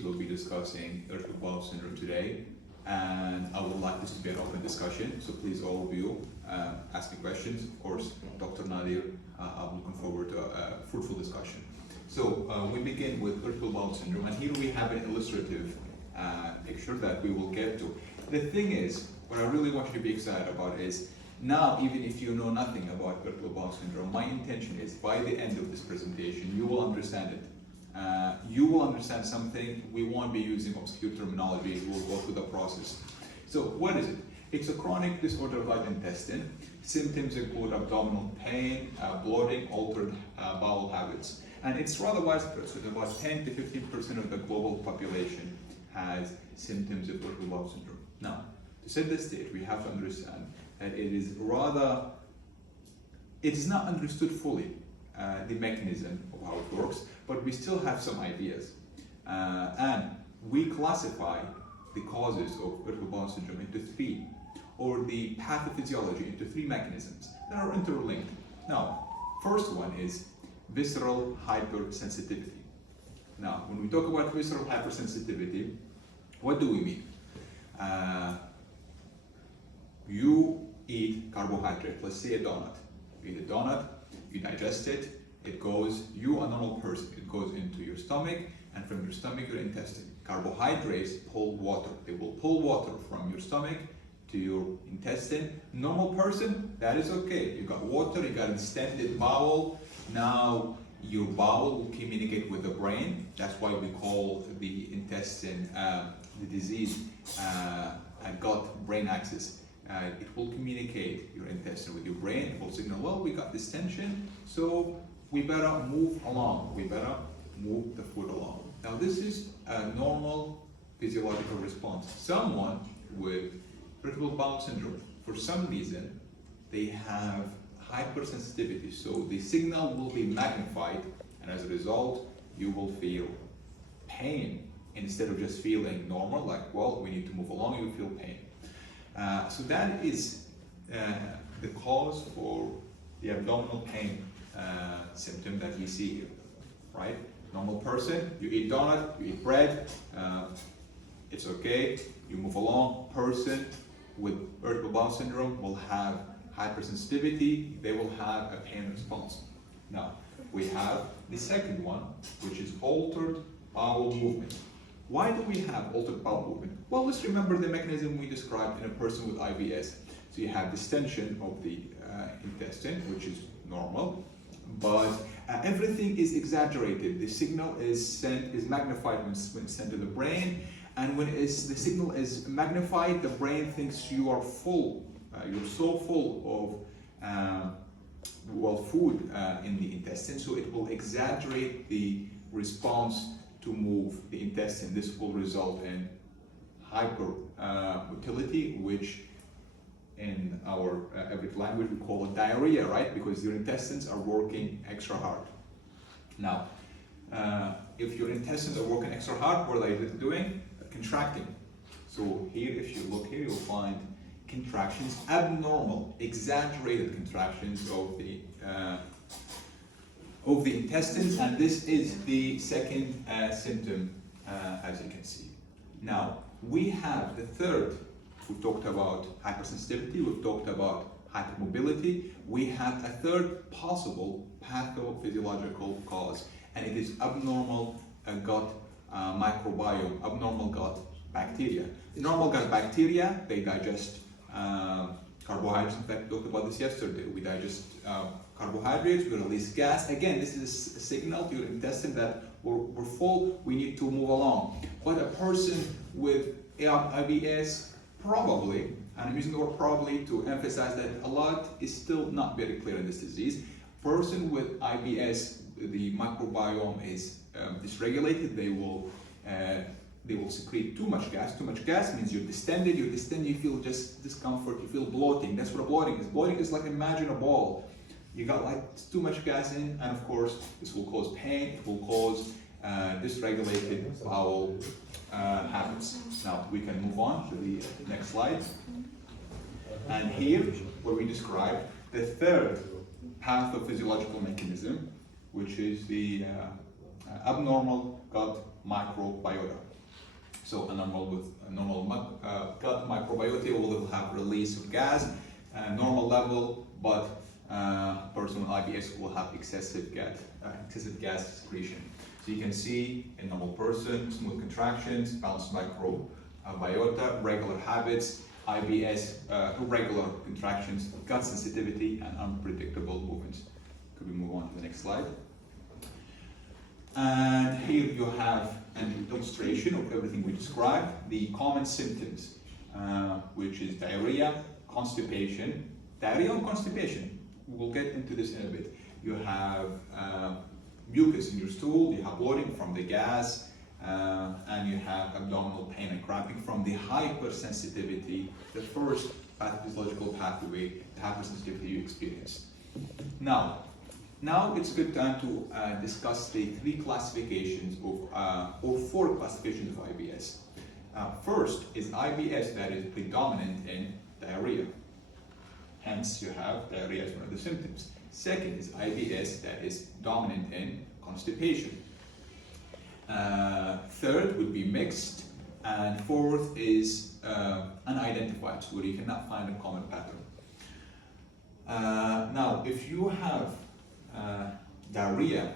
colleagues will be discussing irritable bowel syndrome today, and I would like this to be an open discussion, so please all of you ask me questions. Of course, Dr. Nadir, I'm looking forward to a fruitful discussion. So we begin with irritable bowel syndrome, and here we have an illustrative picture that we will get to. The thing is, what I really want you to be excited about is, now, even if you know nothing about irritable bowel syndrome, my intention is by the end of this presentation, you will understand it. You will understand something. We won't be using obscure terminology. We'll go through the process. So what is it? It's a chronic disorder of the intestine. Symptoms include abdominal pain, bloating, altered bowel habits. And it's rather widespread, so about 10 to 15% of the global population has symptoms of irritable bowel syndrome. Now, to set the stage, we have to understand that it is not understood fully, the mechanism of how it works, but we still have some ideas. And we classify the causes of irritable bowel syndrome into three, or the pathophysiology into three mechanisms that are interlinked. Now, first one is visceral hypersensitivity. Now, when we talk about visceral hypersensitivity, what do we mean? You eat carbohydrate, let's say a donut. You eat a donut, you digest it, it goes, you a normal person, it goes into your stomach, and from your stomach, your intestine. Carbohydrates pull water. They will pull water from your stomach to your intestine. Normal person, that is okay. You got water, you got a distended bowel. Now your bowel will communicate with the brain. That's why we call the intestine, the disease, a gut-brain axis. It will communicate your intestine with your brain. It will signal, well, we got this tension, so we better move along. We better move the food along. Now, this is a normal physiological response. Someone with irritable bowel syndrome, for some reason, they have hypersensitivity. So the signal will be magnified, and as a result, you will feel pain instead of just feeling normal, like, well, we need to move along, you feel pain. So that is the cause for the abdominal pain symptom that we see here, right? Normal person, you eat donut, you eat bread, it's okay, you move along. Person with irritable bowel syndrome will have hypersensitivity, they will have a pain response. Now, we have the second one, which is altered bowel movement. Why do we have altered bowel movement? Well, let's remember the mechanism we described in a person with IBS. So you have distension of the intestine, which is normal, but everything is exaggerated. The signal is magnified when sent to the brain, and when the signal is magnified, the brain thinks you are full. You're so full of food in the intestine, so it will exaggerate the response to move the intestine. This will result in hypermotility, which in our everyday language we call it diarrhea, right? Because your intestines are working extra hard. Now, if your intestines are working extra hard, what are they doing? Contracting. So here, if you look here, you'll find contractions, abnormal, exaggerated contractions of the intestines, and this is the second symptom, as you can see. Now, we have the third. We've talked about hypersensitivity, we've talked about hypermobility. We have a third possible pathophysiological cause, and it is abnormal gut microbiome, abnormal gut bacteria. The normal gut bacteria, they digest carbohydrates. In fact, we talked about this yesterday. We digest carbohydrates, we release gas. Again, this is a signal to your intestine that we're full, we need to move along. But a person with IBS, probably, and I'm using the word probably to emphasize that a lot is still not very clear in this disease. Person with IBS, the microbiome is dysregulated. They will secrete too much gas. Too much gas means you're distended, you feel just discomfort, you feel bloating. That's what bloating is. Bloating is like, imagine a ball. You got like too much gas in, and of course, this will cause pain, it will cause dysregulated bowel habits. Now, we can move on to the next slide. And here, where we describe the third pathophysiological mechanism, which is the abnormal gut microbiota. So a normal gut microbiota will have release of gas, normal level, but person with IBS will have excessive gas secretion. So you can see in normal person, smooth contractions, balanced microbiota, regular habits, IBS, irregular contractions, gut sensitivity, and unpredictable movements. Could we move on to the next slide? And here you have an illustration of everything we described. The common symptoms, which is diarrhea, constipation. Diarrhea and constipation, we'll get into this in a bit. You have mucus in your stool, you have bloating from the gas, and you have abdominal pain and cramping from the hypersensitivity, the first pathophysiological pathway, the hypersensitivity you experience. Now it's a good time to discuss the three classifications of, or four classifications of IBS. First is IBS that is predominant in diarrhea. Hence, you have diarrhea as one of the symptoms. Second is IBS that is dominant in constipation. Third would be mixed. And fourth is unidentified, where you cannot find a common pattern. Now, if you have diarrhea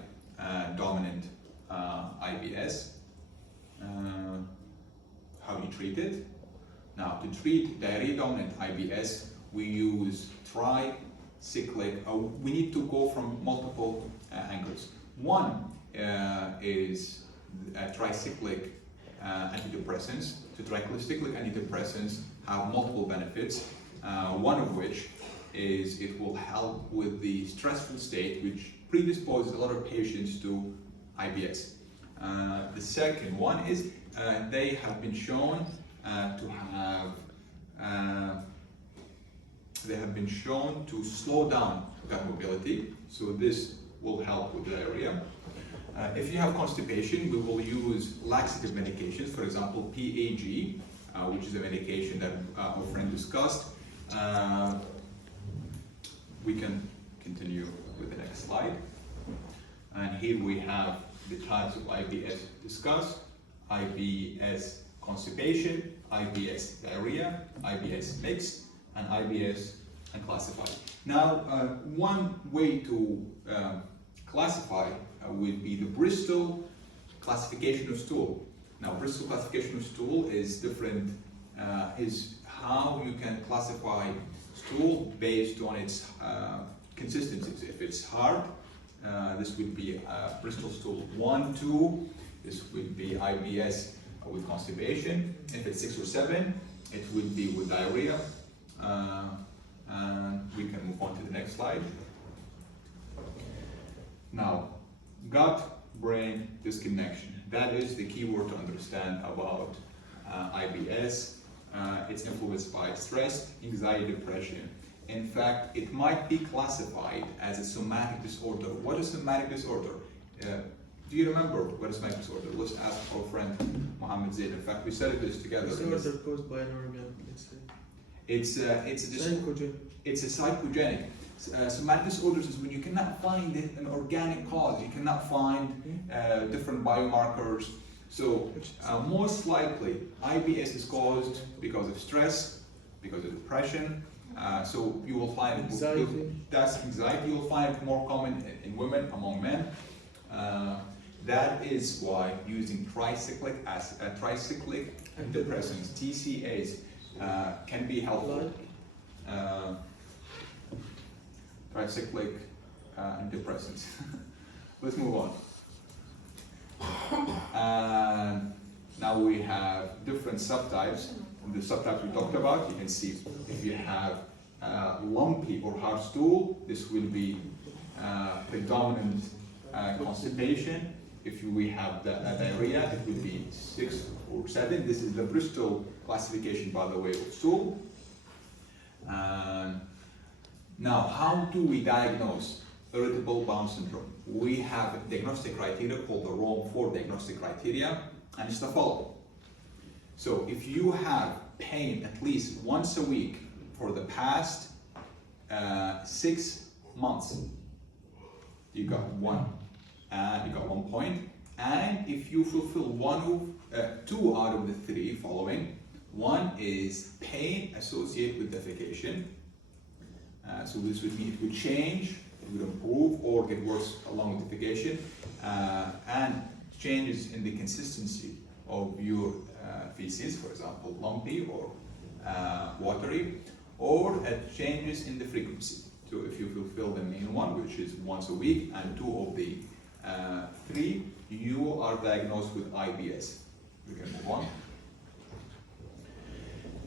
dominant IBS, how do you treat it? Now, to treat diarrhea dominant IBS, we use tricyclic. We need to go from multiple angles. One is tricyclic antidepressants. So tricyclic antidepressants have multiple benefits. One of which is it will help with the stressful state, which predisposes a lot of patients to IBS. The second one is they have been shown to slow down gut mobility, so this will help with diarrhea. If you have constipation, we will use laxative medications, for example, PAG, which is a medication that our friend discussed. We can continue with the next slide. And here we have the types of IBS discussed: IBS constipation, IBS diarrhea, IBS mixed, and IBS unclassified. Now, one way to classify would be the Bristol classification of stool. Now, Bristol classification of stool is different, is how you can classify stool based on its consistencies. If it's hard, this would be Bristol stool 1, 2. This would be IBS with constipation. If it's 6 or 7, it would be with diarrhea. And we can move on to the next slide. Now, gut-brain disconnection. That is the key word to understand about IBS. It's influenced by stress, anxiety, depression. In fact, it might be classified as a somatic disorder. What is somatic disorder? Do you remember what is somatic disorder? Let's ask our friend Mohammed Zaid. In fact, we studied this together. Disorder caused by an organ, let's say. It's a psychogenic. Somatic disorders is when you cannot find an organic cause. You cannot find different biomarkers. So most likely, IBS is caused because of stress, because of depression. So you will find anxiety. That's anxiety. You'll find it more common in women, among men. That is why using tricyclic antidepressants, TCAs, can be helpful. Tricyclic antidepressants. Let's move on. Now we have different subtypes. The subtypes we talked about, you can see if you have lumpy or hard stool, this will be predominant constipation. If we have diarrhea, it would be 6 or 7. This is the Bristol classification, by the way, of stool. Now, how do we diagnose irritable bowel syndrome? We have a diagnostic criteria called the Rome 4 diagnostic criteria, and it's the following. So if you have pain at least once a week for the past 6 months, you got 1 point. And if you fulfill two out of the three following, one is pain associated with defecation. So this would mean it would change, it would improve, or get worse along with defecation, and changes in the consistency of your feces, for example, lumpy or watery, or changes in the frequency. So if you fulfill the main one, which is once a week, and two of the three, you are diagnosed with IBS. We can move on.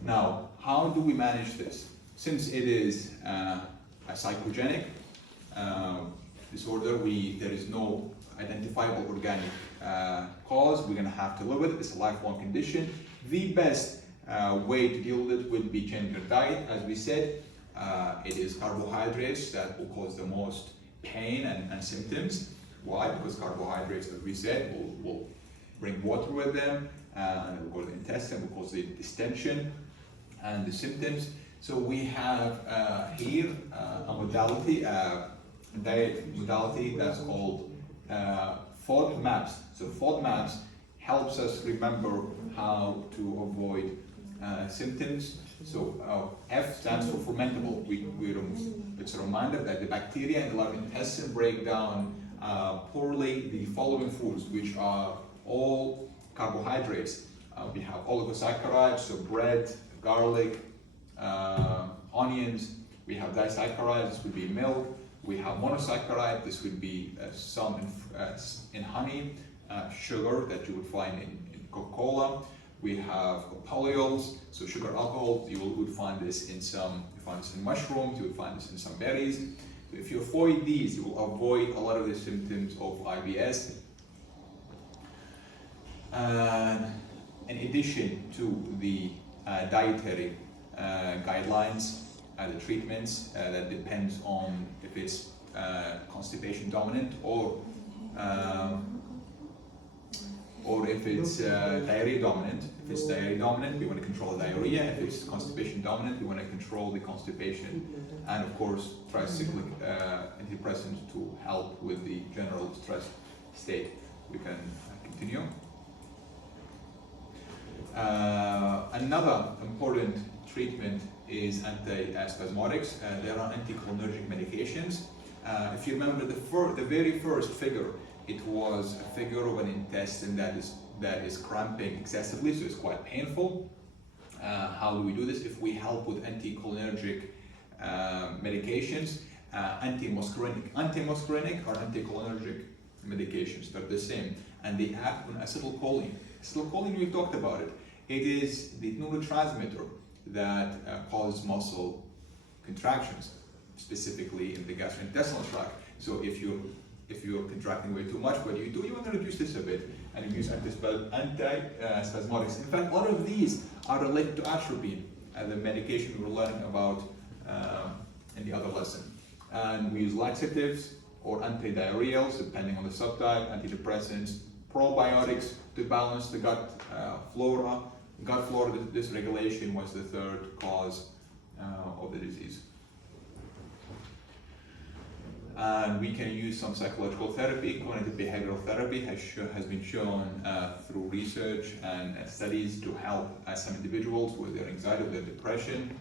Now, how do we manage this? Since it is a psychogenic disorder, there is no identifiable organic cause. We're going to have to live with it. It's a lifelong condition. The best way to deal with it would be change your diet. As we said, it is carbohydrates that will cause the most pain and symptoms. Why? Because carbohydrates, as we said, will bring water with them, and it will go to the intestine, will cause the distension and the symptoms. So we have here a modality, a diet modality that's called FODMAPs. So FODMAPs helps us remember how to avoid symptoms. So F stands for fermentable. It's a reminder that the bacteria in the large intestine break down poorly the following foods, which are all carbohydrates. We have oligosaccharides, so bread, garlic, onions. We have disaccharides, this would be milk. We have monosaccharide, this would be some in honey, sugar that you would find in Coca-Cola. We have polyols, so sugar alcohol. You would find this in mushrooms. You would find this in some berries. So if you avoid these, you will avoid a lot of the symptoms of IBS. In addition to the dietary guidelines, the treatments that depends on if it's constipation dominant or if it's diarrhea dominant. If it's diarrhea dominant, we want to control the diarrhea. If it's constipation dominant, we want to control the constipation. And of course, tricyclic antidepressants to help with the general stress state. We can continue. Another important treatment is antispasmodics. There are anticholinergic medications. If you remember the very first figure, it was a figure of an intestine that is cramping excessively, so it's quite painful. How do we do this? If we help with anticholinergic medications, antimuscarinic or anticholinergic medications, they're the same, and they act on acetylcholine. Acetylcholine, we talked about it. It is the neurotransmitter that causes muscle contractions, specifically in the gastrointestinal tract. So if you're contracting way too much, what do? You want to reduce this a bit, and you use antispasmodics. In fact, a lot of these are related to atropine, the medication we were learning about in the other lesson. And we use laxatives or antidiarrheals, depending on the subtype, antidepressants, probiotics to balance the gut flora. Gut flora dysregulation was the third cause of the disease. And we can use some psychological therapy. Cognitive behavioral therapy has been shown through research and studies to help some individuals with their anxiety, with their depression.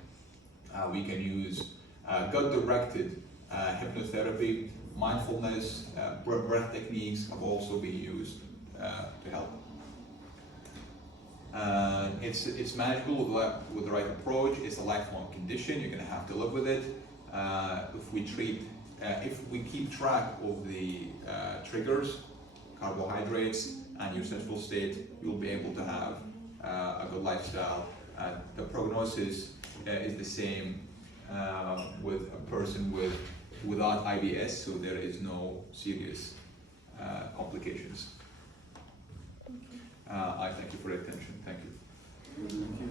We can use gut-directed hypnotherapy, mindfulness, breath techniques have also been used to help. It's manageable with the right approach. It's a lifelong condition. You're going to have to live with it. If we keep track of the triggers, carbohydrates, and your central state, you'll be able to have a good lifestyle. The prognosis is the same with a person without IBS, so there is no serious complications. I thank you for your attention. Thank you. Thank you.